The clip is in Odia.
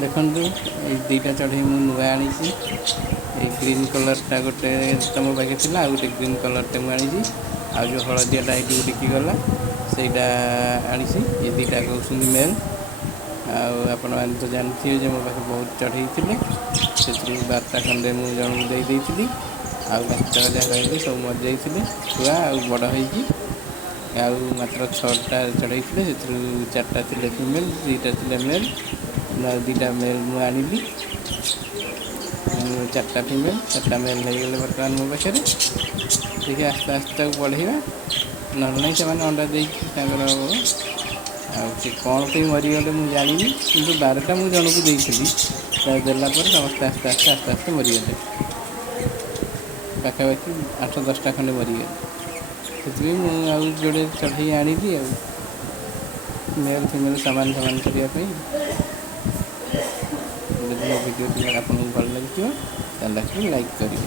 ଦେଖନ୍ତୁ ଏଇ ଦୁଇଟା ଚଢ଼େଇ ମୁଁ ନୂଆ ଆଣିଛି। ଏଇ ଗ୍ରୀନ୍ କଲର୍ଟା ଗୋଟେ ତମ ପାଖେ ଥିଲା, ଆଉ ଗୋଟେ ଗ୍ରୀନ୍ କଲର୍ଟେ ମୁଁ ଆଣିଛି। ଆଉ ଯେଉଁ ହଳଦିଆଟା ଏଇଠି ଉଡ଼ିକି ଗଲା ସେଇଟା ଆଣିଛି। ଏ ଦୁଇଟା ହେଉଛନ୍ତି ମେଲ୍। ଆଉ ଆପଣମାନେ ତ ଜାଣିଥିବେ ଯେ ମୋ ପାଖେ ବହୁତ ଚଢ଼େଇ ଥିଲେ, ସେଥିରୁ 12ଟା ଖଣ୍ଡେ ମୁଁ ଜଣଙ୍କୁ ଦେଇଥିଲି। ଆଉ ବାକି ତକ ଯାହା ରହିଲେ ସବୁ ମରିଯାଇଥିଲେ ଛୁଆ ଆଉ ବଡ଼ ହେଇକି। ଆଉ ମାତ୍ର 6ଟା ଚଢ଼େଇ ଥିଲେ, ସେଥିରୁ 4ଟା ଥିଲେ ଫିମେଲ୍, 2ଟା ଥିଲେ ମେଲ୍। ଆଉ 2ଟା ମେଲ୍ ମୁଁ ଆଣିଲି। 4ଟା ଫିମେଲ୍ 4ଟା ମେଲ୍ ହେଇଗଲେ ବର୍ତ୍ତମାନ ମୋ ପାଖରେ। ଦେଖିଆ ଆସ୍ତେ ଆସ୍ତେ ତାକୁ ବଢ଼େଇବା, ନହେଲେ ନାହିଁ ସେମାନେ ଅଣ୍ଡା ଦେଇକି ତାଙ୍କର ଆଉ ସେ କ'ଣ ପାଇଁ ମରିଗଲେ ମୁଁ ଜାଣିନି, କିନ୍ତୁ 12ଟା ମୁଁ ଜଣକୁ ଦେଇଥିଲି। ଦେଲା ପରେ ସମସ୍ତେ ଆସ୍ତେ ଆସ୍ତେ ମରିଗଲେ। ପାଖାପାଖି 8-10ଟା ଖଣ୍ଡେ ମରିଗଲେ। ସେଥିପାଇଁ ମୁଁ ଆଉ ଯୋଡ଼େ ଚଢ଼େଇ ଆଣିଲି ଆଉ, ମେଲ୍ ଫିମେଲ୍ ସମାନ କରିବା ପାଇଁ। ଯଦି ମୋ ଭିଡ଼ିଓଟି ଆପଣଙ୍କୁ ଭଲ ଲାଗିଥିବ ତାହେଲେ ଲାଇକ୍ କରିବେ।